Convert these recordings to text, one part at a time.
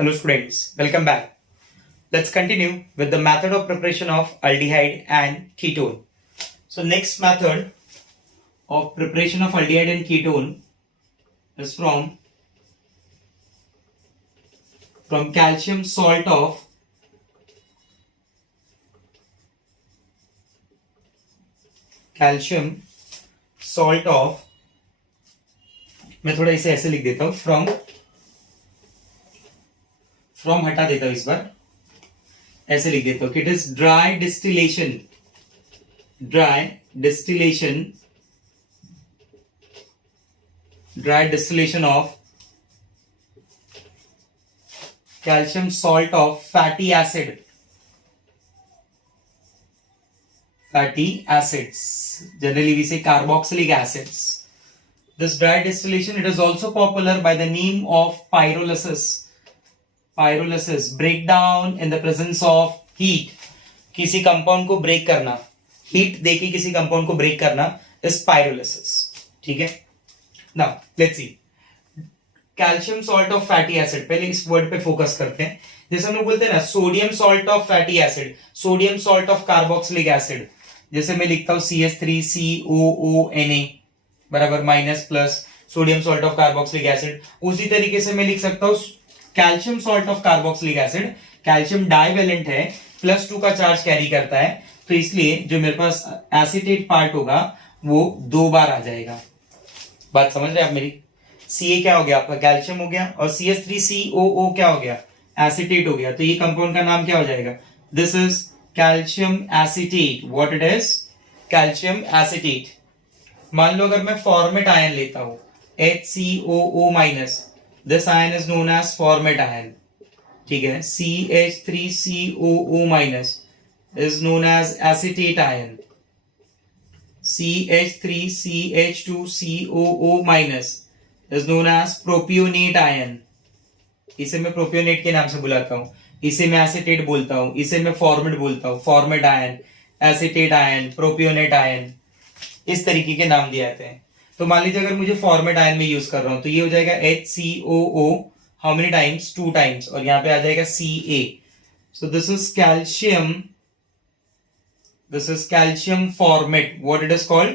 Hello students, welcome back. Let's continue with the method of preparation of aldehyde and ketone. So next method of preparation of aldehyde and ketone is from calcium salt of मैं थोड़ा इसे ऐसे लिख देता हूं from हटा देता हूं, इस बार ऐसे लिख देता हूं कि it is dry distillation of calcium salt of fatty acids, generally we say carboxylic acids. This dry distillation, it is also popular by the name of pyrolysis. Breakdown in the presence of heat. किसी compound को break करना, heat देके किसी compound को break करना is pyrolysis. ठीक है. Now let's see calcium salt of fatty acid. पहले इस वर्ड पे फोकस करते हैं. जैसे हम लोग बोलते हैं ना sodium salt of fatty acid, sodium salt of carboxylic acid. जैसे मैं लिखता हूं CH3COONA बराबर minus plus sodium salt of carboxylic acid. उसी तरीके से मैं लिख सकता हूं calcium salt of carboxylic acid. Calcium divalent है, +2 का चार्ज कैरी करता है, तो इसलिए जो मेरे पास एसिटेट पार्ट होगा वो 2 बार आ जाएगा. बात समझ रहे आप मेरी. Ca क्या हो गया आपका, कैल्शियम हो गया, और CH3COO क्या हो गया, एसिटेट हो गया. तो ये कंपाउंड का नाम क्या हो जाएगा, this is calcium acetate. What it is, calcium acetate. मान लो अगर मैं फॉर्मेट आयन लेता हूं HCOO-, this ion is known as formate ion. ठीक है. CH3COO- is known as acetate ion. CH3CH2COO- is known as propionate ion. इसे मैं प्रोपियोनेट के नाम से बुलाता हूं, इसे मैं एसिटेट बोलता हूं, इसे मैं फॉर्मेट बोलता हूं. Format ion, acetate ion, propionate ion, इस तरीके के नाम दिए जाते हैं. तो मान लीजिए अगर मुझे फॉर्मेट आयन में यूज कर रहा हूं तो ये हो जाएगा HCOO, how many times, 2 times, और यहां पे आ जाएगा Ca. So this is calcium formate. What it is called,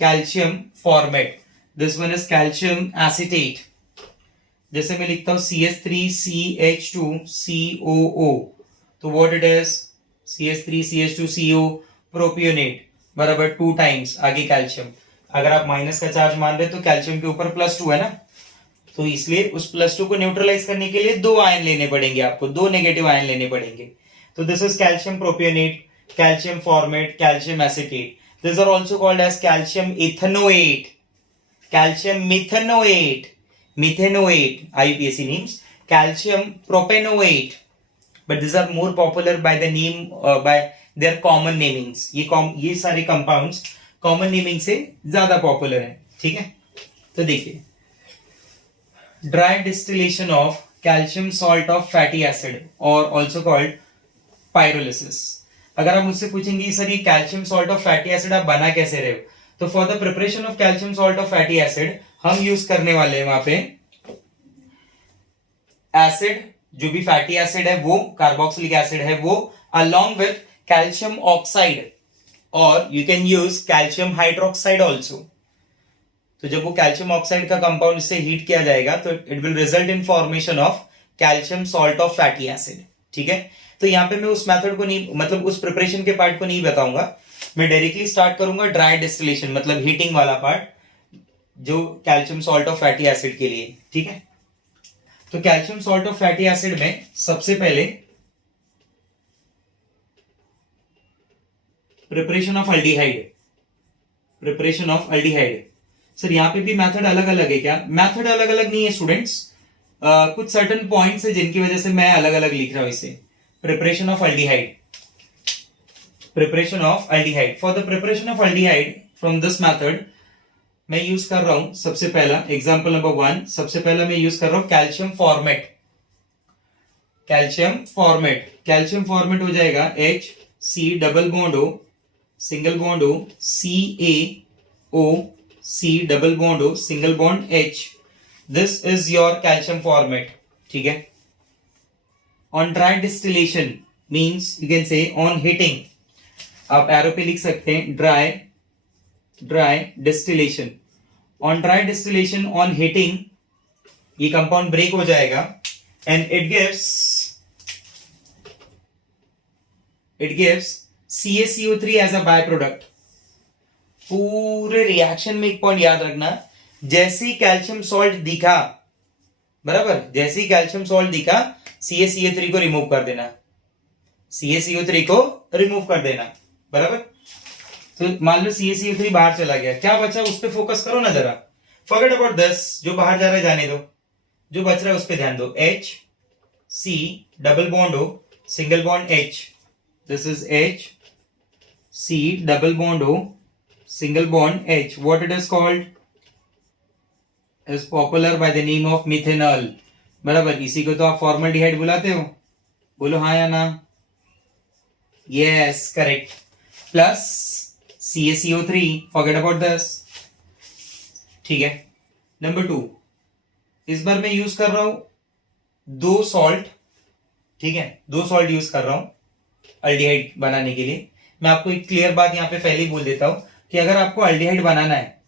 calcium formate. This one is calcium acetate. जैसे मैं लिखता हूं CH3CH2COO, तो what it is, CH3CH2CO propionate बराबर 2 टाइम्स, आगे कैल्शियम. अगर आप माइनस का चार्ज मान रहे तो कैल्शियम के ऊपर +2 है ना, तो इसलिए उस +2 को न्यूट्रलाइज करने के लिए 2 आयन लेने पड़ेंगे आपको, 2 नेगेटिव आयन लेने पड़ेंगे. तो this is calcium propionate, calcium formate, calcium acetate. This are also called as calcium ethanoate, calcium methanoate, IUPAC names, calcium propanoate, but these are more popular by the name, by their common namings. ये सारे compounds common naming से ज्यादा popular हैं. ठीक है. तो देखिए dry distillation of calcium salt of fatty acid or also called pyrolysis. अगर आप मुझसे पूछेंगे सर ये calcium salt of fatty acid आप बना कैसे रहे हो, तो for the preparation of calcium salt of fatty acid हम यूज करने वाले हैं वहां पे एसिड, जो भी फैटी एसिड है वो, कार्बोक्सिलिक एसिड है वो, अलोंग विथ कैल्शियम ऑक्साइड, और you can use calcium hydroxide also. तो जब वो कैल्शियम ऑक्साइड का कंपाउंड से हीट किया जाएगा तो it will result in formation of calcium salt of fatty acid. ठीक है. तो यहां पे मैं उस मेथड को नहीं, मतलब उस प्रिपरेशन के पार्ट को नहीं बताऊंगा. मैं डायरेक्टली स्टार्ट करूंगा ड्राई डिस्टिलेशन, मतलब हीटिंग वाला पार्ट, जो calcium salt of fatty acid के लिए. ठीक है. तो calcium salt of fatty acid में सबसे पहले प्रिपरेशन ऑफ अल्डिहाइड. सर यहां पे भी मेथड अलग अलग है क्या, मेथड अलग अलग नहीं है स्टूडेंट्स. कुछ सर्टेन पॉइंट्स है जिनकी वजह से मैं अलग अलग लिख रहा हूं इसे. Preparation of aldehyde. For the preparation of aldehyde from this method मैं यूज कर रहा हूं सबसे पहला एग्जांपल नंबर 1. सबसे पहला मैं यूज कर रहा हूं कैल्शियम फॉर्मेट हो जाएगा HC double bond O single bond O CaO C double bond O single bond H. This is your calcium formate. ठीक है. On dry distillation means you can say on heating, आप arrow पे लिख सकते हैं dry distillation, on dry distillation on heating ये compound break हो जाएगा and it gives CaCO3 as a by product. पूरे रिएक्शन में एक पॉइंट याद रखना, जैसे ही कैल्शियम सॉल्ट दिखा, बराबर, जैसे ही कैल्शियम सॉल्ट दिखा CaCO3 को रिमूव कर देना, CaCO3 को रिमूव कर देना, बराबर। तो मान लो CaCO3 बाहर चला गया, क्या बचा उस पे फोकस करो ना जरा, फॉरगेट अबाउट दिस, जो बाहर जा रहा है जाने दो, जो बच रहा है उस पे ध्यान दो। H C double bond O single bond H, this is H C double bond O single bond H, what it is called is popular by the name of methanol, बराबर। इसी को तो आप फॉर्मल्डिहाइड बुलाते हो, बोलो हाँ या ना, yes correct, plus CaCO3, forget about this, ठीक है। नंबर 2, इस बार मैं यूज कर रहा हूं 2 सॉल्ट, ठीक है, 2 सॉल्ट यूज कर रहा हूं अल्डिहाइड बनाने के लिए। मैं आपको एक क्लियर बात यहां पे पहले ही बोल देता हूं कि अगर आपको अल्डिहाइड बनाना है,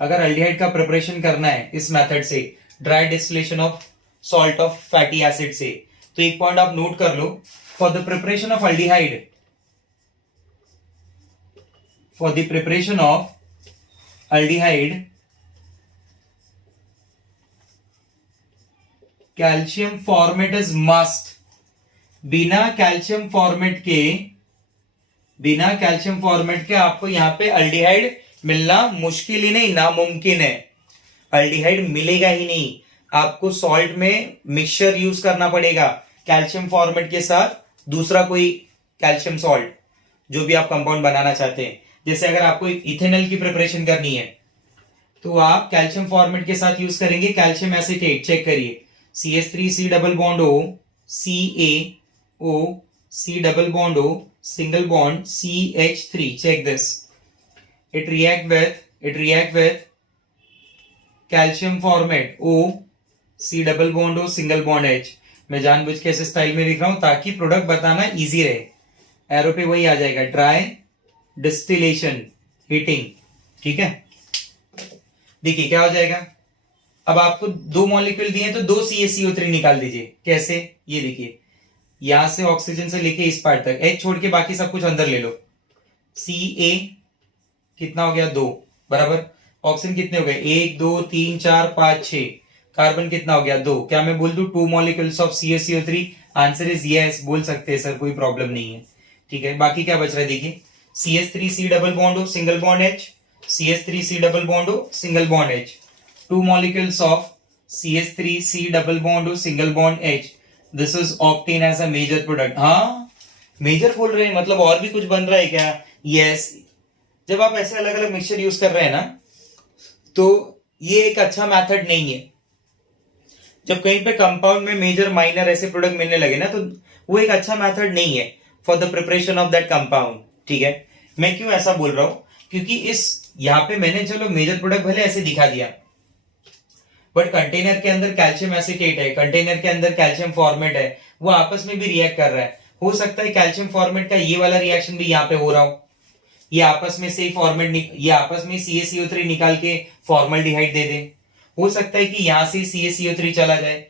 अगर अल्डिहाइड का प्रिपरेशन करना है इस मेथड से, dry distillation of salt of fatty acid से, तो एक पॉइंट आप नोट कर लो, for the preparation of aldehyde, for the preparation of aldehyde calcium formate is must. बिना कैल्शियम फॉर्मेट के आपको यहां पे अल्डिहाइड मिलना मुश्किल ही नहीं, नामुमकिन है। अल्डिहाइड मिलेगा ही नहीं, आपको सॉल्ट में मिक्सचर यूज करना पड़ेगा कैल्शियम फॉर्मेट के साथ, दूसरा कोई कैल्शियम सॉल्ट जो भी आप कंपाउंड बनाना चाहते हैं। जैसे अगर आपको इथेनॉल की प्रिपरेशन करनी है तो आप कैल्शियम फॉर्मेट के साथ यूज करेंगे कैल्शियम एसीटेट, चेक करिए, CH3C double bond O CaO C double bond O single bond CH3, check this, it react with calcium formate O C double bond O single bond H। मैं जानबूझ के ऐसे style में लिख रहा हूं ताकि प्रोडक्ट बताना इजी रहे, एरो पे वही आ जाएगा, ड्राई डिस्टिलेशन हीटिंग, ठीक है। देखिए क्या हो जाएगा, अब आपको 2 मॉलिक्यूल दिए तो 2 CaCO3 निकाल दीजिए, कैसे, ये देखिए, यहां से ऑक्सीजन से लेके इस पार्ट तक H छोड़ के बाकी सब कुछ अंदर ले लो, Ca कितना हो गया 2, बराबर, ऑक्सीजन कितने हो गए 1 2 3 4 5 6, कार्बन कितना हो गया 2, क्या मैं बोल दूं 2 molecules of CaCO3, answer is yes, बोल सकते हैं सर, कोई प्रॉब्लम नहीं है, ठीक है। बाकी क्या बच रहा है देखिए, CH3C double bond O single bond H, CH3C double bond O single bond H, 2 molecules of CH3C double bond O single bond H, this is obtain as a major product. हाँ मेजर बोल रहे हैं, मतलब और भी कुछ बन रहा है क्या, यस। जब आप ऐसे अलग अलग मिक्सचर यूज कर रहे हैं ना, तो ये एक अच्छा मेथड नहीं है। जब कहीं पे कंपाउंड में मेजर माइनर ऐसे प्रोडक्ट मिलने लगे ना, तो वो एक अच्छा मेथड नहीं है for the preparation of that compound, ठीक है। मैं क्यों ऐसा बोल रहा हूं, क्योंकि इस यहां पे मैंने चलो मेजर प्रोडक्ट भले ऐसे दिखा दिया, बट कंटेनर के अंदर कैल्शियम एसीटेट है, कंटेनर के अंदर कैल्शियम फॉर्मेट है, वो आपस में भी रिएक्ट कर रहा है। हो सकता है कैल्शियम फॉर्मेट का ये वाला रिएक्शन भी यहाँ पे हो रहा हो, ये आपस में से फॉर्मेट, ये आपस में CaCO3 निकाल के फॉर्मल्डिहाइड दे दे। हो सकता है कि यहां से CaCO3 चला जाए,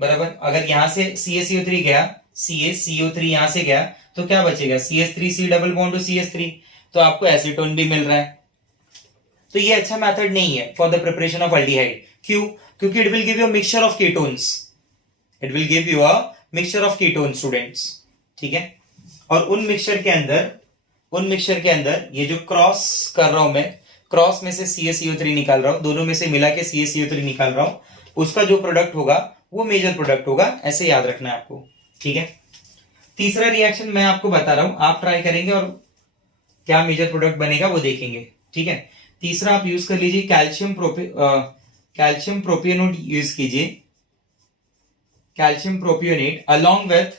बराबर। अगर यहां से CaCO3 गया, CaCO3 यहां से गया, तो क्या बचेगा CH3C double bond to CH3, तो आपको एसीटोन भी मिल रहा है। तो ये अच्छा मेथड नहीं है for the preparation of aldehyde. क्यों? क्योंकि it will give you mixture of ketones, it will give you a mixture of ketone students, ठीक है। और उन मिक्सचर के अंदर ये जो क्रॉस कर रहा हूं मैं, क्रॉस में से CaCO3 निकाल रहा हूं, दोनों में से मिला के CaCO3 निकाल रहा हूं, उसका जो प्रोडक्ट होगा वो मेजर प्रोडक्ट होगा, ऐसे याद रखना है आपको, ठीक है। तीसरा रिएक्शन मैं आपको बता रहा हूं, आप ट्राई करेंगे और क्या मेजर प्रोडक्ट बनेगा वो देखेंगे, ठीक है। तीसरा आप यूज कर लीजिए कैल्शियम प्रोपियोनेट यूज कीजिए, calcium propionate along with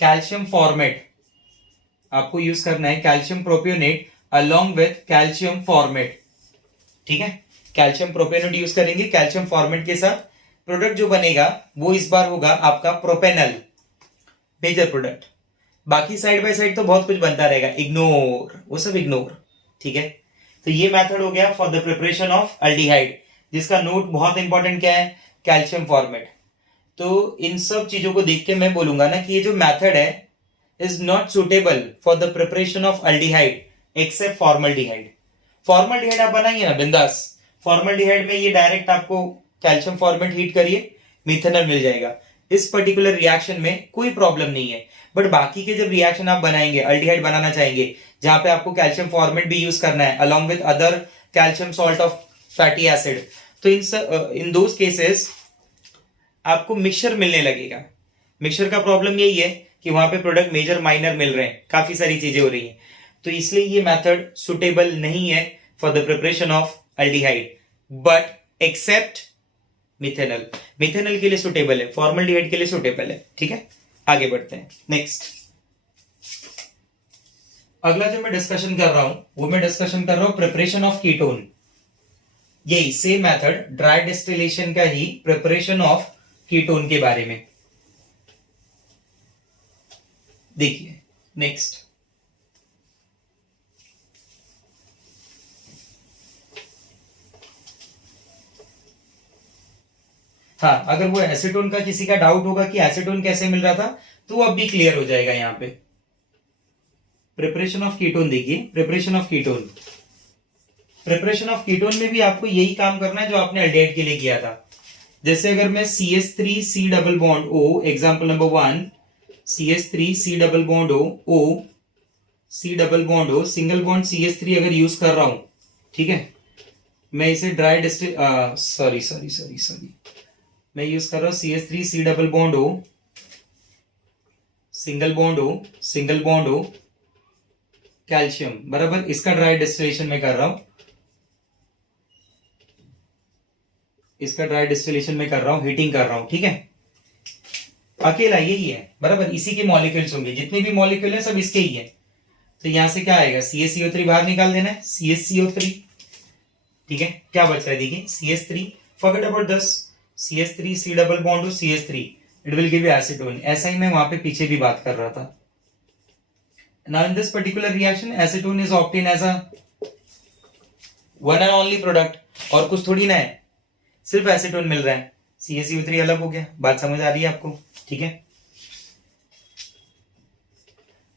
calcium formate, आपको यूज करना है calcium propionate along with calcium formate, ठीक है। कैल्शियम प्रोपियोनेट यूज करेंगे कैल्शियम फॉर्मेट के साथ, प्रोडक्ट जो बनेगा वो इस बार होगा आपका प्रोपेनल। मेजर प्रोडक्ट, बाकी साइड बाय साइड तो बहुत कुछ बनता रहेगा, इग्नोर, वो सब इग्नोर, ठीक है। तो ये मेथड हो गया for the preparation of aldehyde, जिसका नोट बहुत इंपॉर्टेंट क्या है, कैल्शियम फॉर्मेट। तो इन सब चीजों को देख के मैं बोलूंगा ना कि ये जो मेथड है is not suitable for the preparation of aldehyde except formaldehyde. Formaldehyde आप बनाइए ना बिंदास, फॉर्मल्डिहाइड में ये डायरेक्ट आपको कैल्शियम फॉर्मेट हीट करिए, मिथेनॉल मिल जाएगा। इस पर्टिकुलर रिएक्शन में कोई प्रॉब्लम नहीं है, बट बाकी के जब रिएक्शन आप बनाएंगे, अल्डिहाइड बनाना चाहेंगे जहां पे आपको कैल्शियम फॉर्मेट भी यूज करना है along with other calcium salt of fatty acid, तो इन दोस केसेस आपको मिक्सचर मिलने लगेगा। मिक्सचर का प्रॉब्लम यही है कि वहां पे प्रोडक्ट मेजर माइनर मिल रहे हैं, काफी सारी चीजें हो रही हैं, तो इसलिए ये मेथड सुटेबल नहीं है for the preparation of aldehyde, but except methanol. Methanol के लिए सुटेबल है, फॉर्मल्डिहाइड के लिए सुटेबल है, ठीक है। आगे बढ़ते हैं नेक्स्ट। अगला जो मैं डिस्कशन कर रहा हूं वो मैं डिस्कशन कर रहा हूं प्रिपरेशन ऑफ कीटोन। यही सेम मेथड ड्राई डिस्टिलेशन का ही प्रिपरेशन ऑफ कीटोन के बारे में देखिए नेक्स्ट। हाँ, अगर वो एसीटोन का किसी का डाउट होगा कि एसीटोन कैसे मिल रहा था तो वो अब भी क्लियर हो जाएगा। यहां पे प्रिपरेशन ऑफ कीटोन देखिए, preparation of ketone, preparation of ketone में भी आपको यही काम करना है जो आपने अल्डिहाइड के लिए किया था। जैसे अगर मैं CH3C double bond O, example number 1, CH3C double bond O, C double bond O, single bond CH3 अगर यूज कर रहा हूं, ठीक है, मैं इसे ड्राई डिस्टिल सॉरी मैं यूज कर रहा हूं CH3C double bond O, single bond O calcium, बराबर, इसका ड्राई डिस्टिलेशन में कर रहा हूं, इसका ड्राई डिस्टिलेशन में कर रहा हूं, हीटिंग कर रहा हूं, ठीक है। अकेला यही है, बराबर, इसी के मॉलिक्यूल्स होंगे, जितने भी मॉलिक्यूल हैं सब इसके ही है। तो यहां से क्या आएगा, CaCO3 बाहर निकाल देना है, CaCO3, ठीक है। क्या बच रहा है देखिए, CH3, forget about this, CH3C double bond to CH3, it will give acetone. ऐसा ही मैं वहां पे पीछे भी बात कर रहा था। Now in this particular reaction acetone is obtained as a one and only product, और कुछ थोड़ी ना है, सिर्फ एसीटोन मिल रहा है, CaCO3 अलग हो गया। बात समझ आ रही है आपको, ठीक है।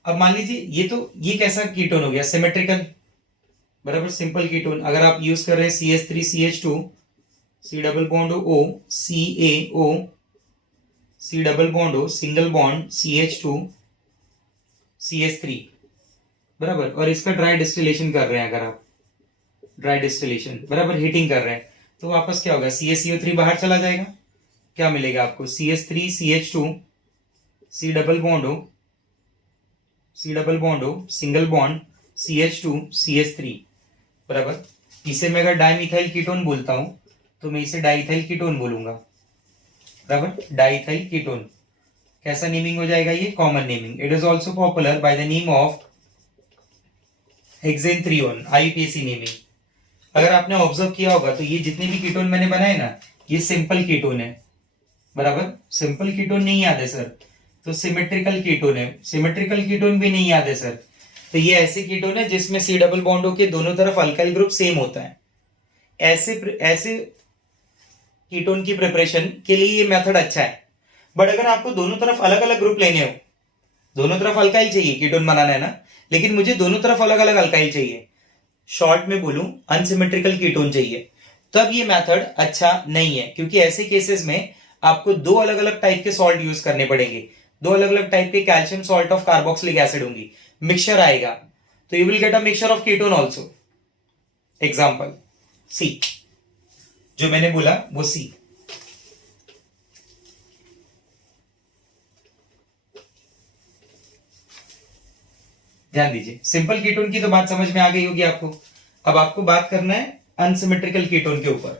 अब मान लीजिए ये कैसा कीटोन हो गया, सिमेट्रिकल, बराबर, सिंपल कीटोन। अगर आप यूज कर रहे हैं CH3CH2, C double bond O, CaO, C double bond O, single bond CH2, CH3, बराबर, और इसका ड्राई डिस्टिलेशन कर रहे हैं, अगर आप ड्राई डिस्टिलेशन, बराबर, हीटिंग कर रहे हैं, तो वापस क्या होगा, CaCO3 बाहर चला जाएगा, क्या मिलेगा आपको, CH3CH2, C double bond O, single bond CH2, CH3, बराबर। इसे मैं अगर डाइमिथाइल कीटोन बोलता हूं तो मैं इसे डाइथाइल कीटोन बोलूंगा, बराबर, डाइथाइल कीटोन। कैसा नेमिंग हो जाएगा ये, common naming. It is also popular by the name of hexane IUPAC naming. अगर आपने ऑब्जर्व किया होगा तो ये जितने भी कीटोन मैंने बनाए ना, ये सिंपल कीटोन है, बराबर। सिंपल कीटोन नहीं याद है सर, तो सिमेट्रिकल कीटोन है। सिमेट्रिकल कीटोन भी नहीं याद है सर, तो ये ऐसे कीटोन है जिसमें C डबल बॉन्डों के दोनों तरफ अल्काइल ग्रुप सेम होता है। ऐसे कीटोन की प्रिपरेशन के लिए ये मेथड अच्छा है। बट अगर आपको दोनों तरफ अलग अलग ग्रुप लेने हो, दोनों तरफ अल्काइल चाहिए, कीटोन बनाना है ना, लेकिन मुझे दोनों तरफ अलग अलग अल्काइल चाहिए, शॉर्ट में बोलूं अनसिमेट्रिकल कीटोन चाहिए, तब ये मेथड अच्छा नहीं है, क्योंकि ऐसे केसेस में आपको दो अलग अलग टाइप के सॉल्ट यूज करने पड़ेंगे, दो अलग अलग टाइप के calcium salt of carboxylic acid होंगी, मिक्सचर आएगा, तो you will get a mixture of ketone also. Example C, जो मैंने बोला वो C। ध्यान दीजिए, सिंपल कीटोन की तो बात समझ में आ गई होगी आपको। अब आपको बात करना है अनसिमेट्रिकल कीटोन के ऊपर।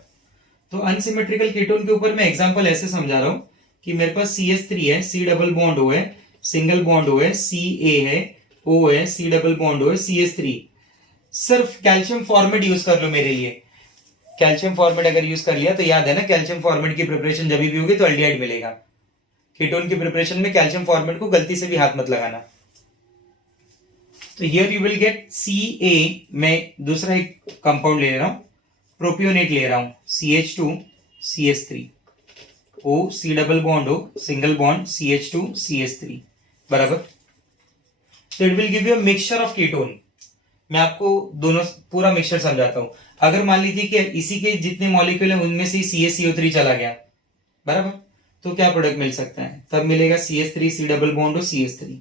तो अनसिमेट्रिकल कीटोन के ऊपर मैं एग्जांपल ऐसे समझा रहा हूं कि मेरे पास CH3 है, C डबल बॉन्ड O है, सिंगल बॉन्ड O है, Ca है, O है, C डबल बॉन्ड O है, CH3। सिर्फ कैल्शियम फॉर्मेट यूज कर लो मेरे लिए। कैल्शियम फॉर्मेट अगर यूज कर लिया तो याद है ना, कैल्शियम फॉर्मेट की प्रिपरेशन जब भी होगी तो अल्डिहाइड मिलेगा। कीटोन की प्रिपरेशन में कैल्शियम फॉर्मेट को गलती से भी हाथ मत लगाना। तो here you will get Ca, मैं दूसरा एक कंपाउंड ले रहा हूं, प्रोपियोनेट ले रहा हूं, CH2CH3, O C double bond O, single bond CH2CH3, बराबर। तो it will give you mixture of ketone. मैं आपको दोनों पूरा मिक्सचर समझाता हूं। अगर मान लीजिए कि इसी के जितने मॉलिक्यूल हैं उनमें से CaCO3 चला गया, बराबर, तो क्या प्रोडक्ट मिल सकता है? तब मिलेगा CH3 C double bond O CH3।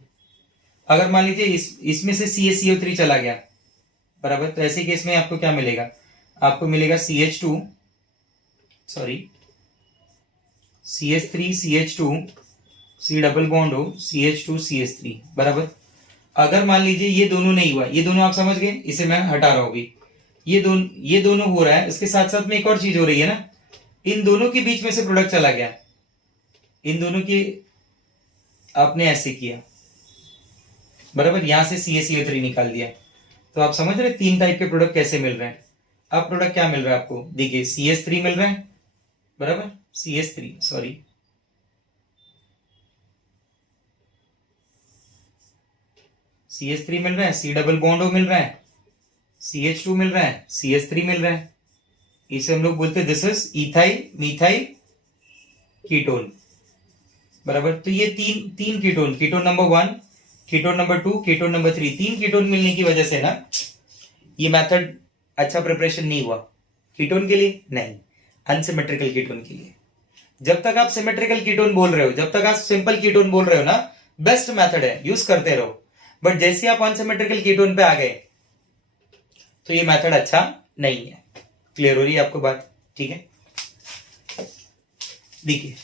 अगर मान लीजिए इसमें से CaCO3 चला गया, बराबर, तो ऐसे केस में आपको क्या मिलेगा? आपको मिलेगा CH3 CH2 C double bond O CH2 CH3, बराबर। अगर मान लीजिए ये दोनों नहीं हुआ, ये दोनों आप समझ गए, इसे मैं हटा रहा हूं अभी, ये दोनों हो रहा है, इसके साथ साथ में एक और चीज हो रही है ना, इन दोनों के बीच में से प्रोडक्ट चला गया, इन दोनों की आपने ऐसे किया, बराबर, यहां से CaCO3 निकाल दिया। तो आप समझ रहे तीन टाइप के प्रोडक्ट कैसे मिल रहे हैं। अब प्रोडक्ट क्या मिल रहा है आपको? देखिए CH3 मिल रहा है, बराबर, CH3 मिल रहा है, C डबल बॉन्ड O मिल रहा है, CH2 मिल रहा है, CH3 मिल रहा है। इसे हम लोग बोलते हैं this is ethyl methyl ketone, बराबर। तो ये तीन ketone, ketone number 1, ketone number 2, ketone number 3, तीन कीटोन मिलने की वजह से ना ये मेथड अच्छा प्रिपरेशन नहीं हुआ। कीटोन के लिए नहीं, अनसिमेट्रिकल कीटोन के लिए। जब तक आप सिमेट्रिकल कीटोन बोल रहे हो, जब तक आप सिंपल कीटोन बोल रहे हो ना, बेस्ट मेथड है, यूज करते रहो। बट जैसे आप अनसिमेट्रिकल कीटोन पे आ गए तो ये मेथड अच्छा नहीं है। क्लियर हो रही है आपको बात? ठीक है, देखिए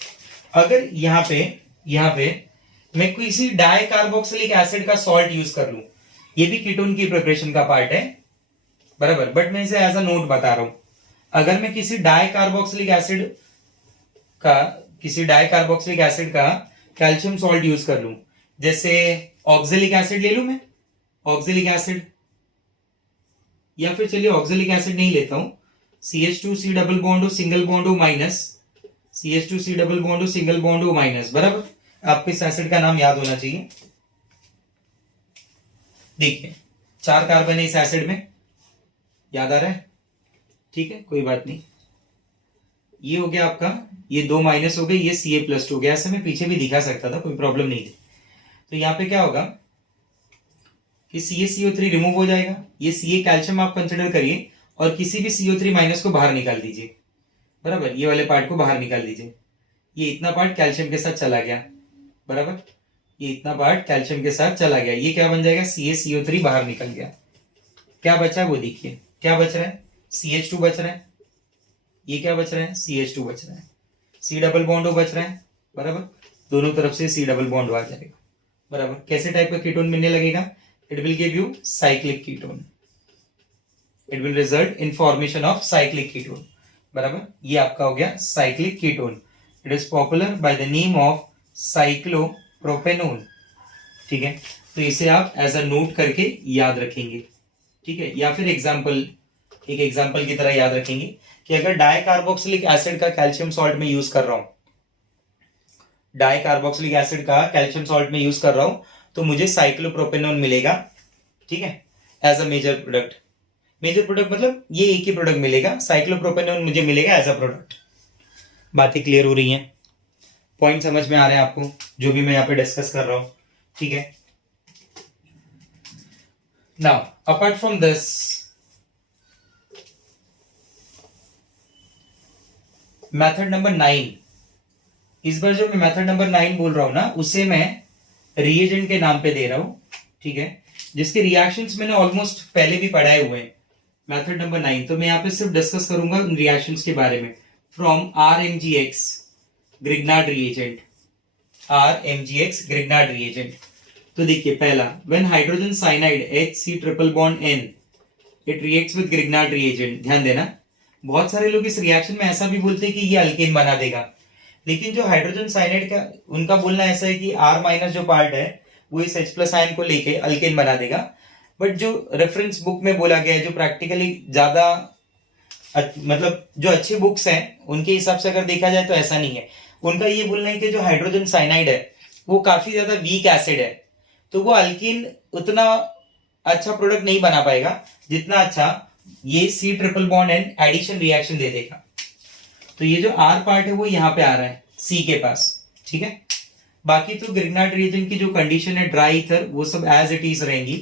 अगर यहां पे मैं किसी डाई कार्बोक्सिलिक एसिड का सॉल्ट यूज कर लूं, ये भी कीटोन की प्रिपरेशन का पार्ट है, बराबर, बट मैं इसे एज अ नोट बता रहा हूं। अगर मैं किसी डाई कार्बोक्सिलिक एसिड का कैल्शियम सॉल्ट यूज कर लूं, जैसे ऑक्जेलिक एसिड ले लूं मैं, ऑक्जेलिक एसिड, या फिर चलिए ऑक्जेलिक एसिड नहीं लेता हूं, CH2C double bond O single bond O minus, CH2C double bond O single bond O minus, बराबर। आपको इस एसिड का नाम याद होना चाहिए। देखिए 4 कार्बन है इस एसिड में, याद आ रहा है? ठीक है, कोई बात नहीं। ये हो गया आपका, ये 2 माइनस हो गए, ये Ca+ हो गया। ऐसे मैं पीछे भी दिखा सकता था, कोई प्रॉब्लम नहीं थी। तो यहां पे क्या होगा कि CaCO3 रिमूव हो जाएगा, ये Ca कैल्शियम आप कंसिडर करिए, और किसी भी CO3 माइनस को बाहर निकाल दीजिए, बराबर, ये वाले पार्ट को बाहर निकाल दीजिए। ये इतना पार्ट कैल्शियम के साथ चला गया, बराबर, ये इतना पार्ट कैल्शियम के साथ चला गया। ये क्या बन जाएगा? CaCO3 बाहर निकल गया। क्या बचा है वो देखिए, क्या बच रहा है? CH2 बच रहा है। ये क्या बच रहा है? CH2 बच रहा है। C डबल बॉन्ड O बच रहा है, बराबर, दोनों तरफ से C डबल बॉन्ड आ जाएगा, बराबर। कैसे टाइप का कीटोन मिलने लगेगा? It will give you cyclic ketone, it will result in formation of cyclic ketone, बराबर। ये आपका हो गया cyclic ketone. It is popular by the name of cyclopropanone, ठीक है। तो इसे आप एज अ नोट करके याद रखेंगे, ठीक है, या फिर एक एग्जाम्पल की तरह याद रखेंगे कि अगर डाई कार्बोक्सिलिक एसिड का कैल्शियम सॉल्ट में यूज कर रहा हूं, डाई कार्बोक्सिलिक एसिड का कैल्शियम सॉल्ट में यूज कर रहा हूं, तो मुझे साइक्लोप्रोपेनोन मिलेगा, ठीक है, as a major product. Major product मतलब ये एक ही प्रोडक्ट मिलेगा, साइक्लोप्रोपेनोन मुझे मिलेगा एज अ प्रोडक्ट। बातें क्लियर हो रही हैं? पॉइंट समझ में आ रहे हैं आपको जो भी मैं यहां पे डिस्कस कर रहा हूं? ठीक है। Now apart from this, method number 9, इस बार जो मैं मेथड नंबर 9 बोल रहा हूं ना, उसे मैं रिएजेंट के नाम पे दे रहा हूं, ठीक है, जिसके रिएक्शंस मैंने ऑलमोस्ट पहले भी पढ़ाए हुए हैं। मेथड नंबर 9, तो मैं यहां पे सिर्फ डिस्कस करूंगा उन रिएक्शंस के बारे में। From RMgX Grignard reagent, RMgX Grignard reagent. तो देखिए पहला, when hydrogen cyanide HC triple bond N it reacts with Grignard reagent. ध्यान देना, बहुत सारे लोग इस रिएक्शन में ऐसा भी बोलते हैं कि ये अल्केन बना देगा, लेकिन जो हाइड्रोजन साइनाइड का उनका बोलना ऐसा है कि R- जो पार्ट है वो इस H+ आयन को लेके अल्केन बना देगा। बट जो रेफरेंस बुक में बोला गया है, जो प्रैक्टिकली ज्यादा मतलब जो अच्छी बुक्स हैं उनके हिसाब से अगर देखा जाए तो ऐसा नहीं है। उनका ये बोलना है कि जो हाइड्रोजन साइनाइड है वो काफी ज्यादा वीक एसिड है, तो वो अल्कीन उतना अच्छा प्रोडक्ट नहीं बना पाएगा जितना अच्छा ये C triple bond N addition reaction दे देगा। तो ये जो R पार्ट है वो यहाँ पे आ रहा है C के पास, ठीक है। बाकी तो ग्रिग्नार्ड रिएजेंट की जो कंडीशन है ड्राई ईथर वो सब एज इट इज रहेंगी।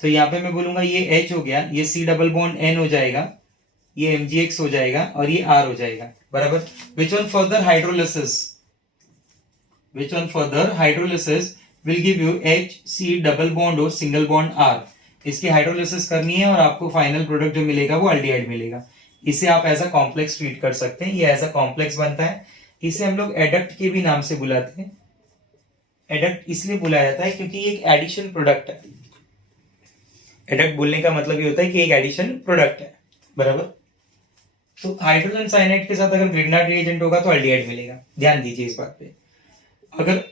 तो यहाँ पे मैं बोलूंगा ये H हो गया, ये C डबल बॉन्ड N हो जाएगा, ये MgX हो जाएगा और ये R हो जाएगा, बराबर। Which one further hydrolysis will give you HC double bond और सिंगल बॉन्ड R। इसकी हाइड्रोलिसिस करनी है और आपको फाइनल प्रोडक्ट जो मिलेगा वो अल्डिहाइड मिलेगा। इसे आप एज अ कॉम्प्लेक्स ट्रीट कर सकते हैं, ये एज अ कॉम्प्लेक्स बनता है। इसे हम लोग एडक्ट के भी नाम से बुलाते हैं। एडक्ट इसलिए बुलाया जाता है क्योंकि ये एक एडिशन प्रोडक्ट है। एडक्ट बोलने का मतलब ये होता है कि एक एडिशन प्रोडक्ट है, बराबर। तो हाइड्रोजन साइनाइड के साथ अगर ग्रिग्नार्ड रिएजेंट होगा तो अल्डिहाइड मिलेगा, ध्यान दीजिए इस बात पे। अगर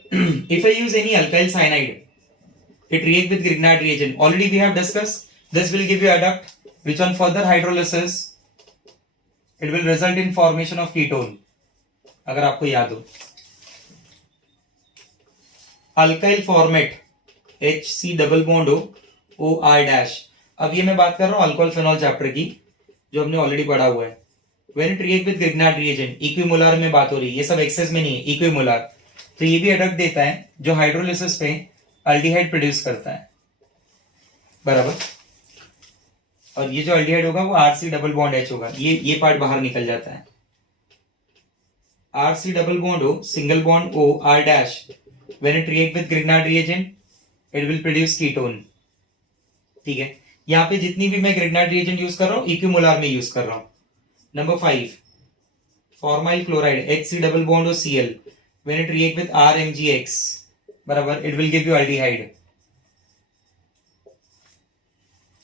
if I use any alkyl cyanide it react with Grignard reagent, already we have discussed, this will give you adduct, which on further hydrolysis it will result in formation of ketone। अगर आपको याद हो alkyl format HC double bond हो OR dash. अब ये मैं बात कर रहा हूं अल्कोहल फेनॉल चैप्टर की जो हमने ऑलरेडी पढ़ा हुआ है। When it react with Grignard reagent, इक्विमोलार में बात हो रही है, ये सब एक्सेस में नहीं है, इक्विमोलार। तो ये भी एडक्ट देता है जो हाइड्रोलिसिस पे अल्डिहाइड प्रोड्यूस करता है, बराबर। और ये जो अल्डिहाइड होगा वो RC डबल बॉन्ड H होगा, ये पार्ट बाहर निकल जाता है। RC double bond O single bond O R dash, when it react with Grignard reagent it will produce ketone, ठीक है। यहाँ पे जितनी भी मैं ग्रिग्नार्ड रिएजेंट यूज कर रहा हूँ इक्विमोलार में यूज कर रहा हूँ। Number 5 formyl chloride HC double bond O Cl, when it react with RMgX, बराबर, it will give you aldehyde,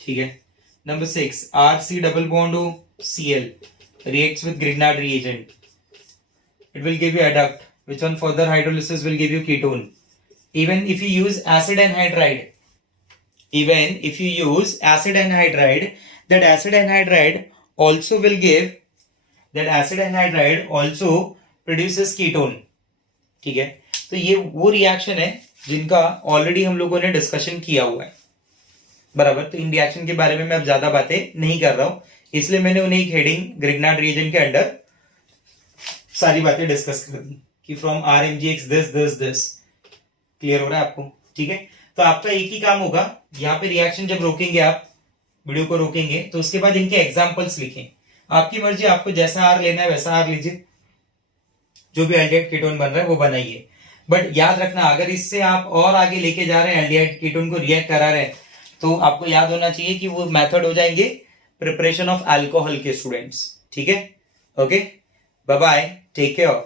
ठीक है। Number 6 RC double bond O Cl reacts with Grignard reagent, it will give you adduct, which on further hydrolysis will give you ketone। Even if you use acid anhydride, that acid anhydride also produces ketone, ठीक है। तो ये वो reaction है जिनका already हम लोगों ने डिस्कशन किया हुआ है, बराबर। तो इन रिएक्शन के बारे में मैं अब ज्यादा बातें नहीं कर रहा हूं, इसलिए मैंने उन्हें एक हेडिंग ग्रिग्नार्ड रिएजेंट के अंडर सारी बातें डिस्कस कर दी कि फ्रॉम RMgX दिस क्लियर हो रहा है आपको, ठीक है। तो आपका एक ही काम होगा, यहाँ पे रिएक्शन जब रोकेंगे आप वीडियो को रोकेंगे तो उसके बाद इनके एग्जाम्पल्स लिखें। आपकी मर्जी, आपको जैसा R लेना है वैसा R लीजिए, जो भी अल्डिहाइड कीटोन बन रहा है वो बनाइए। बट याद रखना अगर इससे आप और आगे लेके जा रहे हैं, अल्डिहाइड कीटोन को रिएक्ट करा रहे हैं, तो आपको याद होना चाहिए कि वो मेथड हो जाएंगे प्रिपरेशन ऑफ अल्कोहल के स्टूडेंट्स, ठीक है। Okay, bye bye, take care.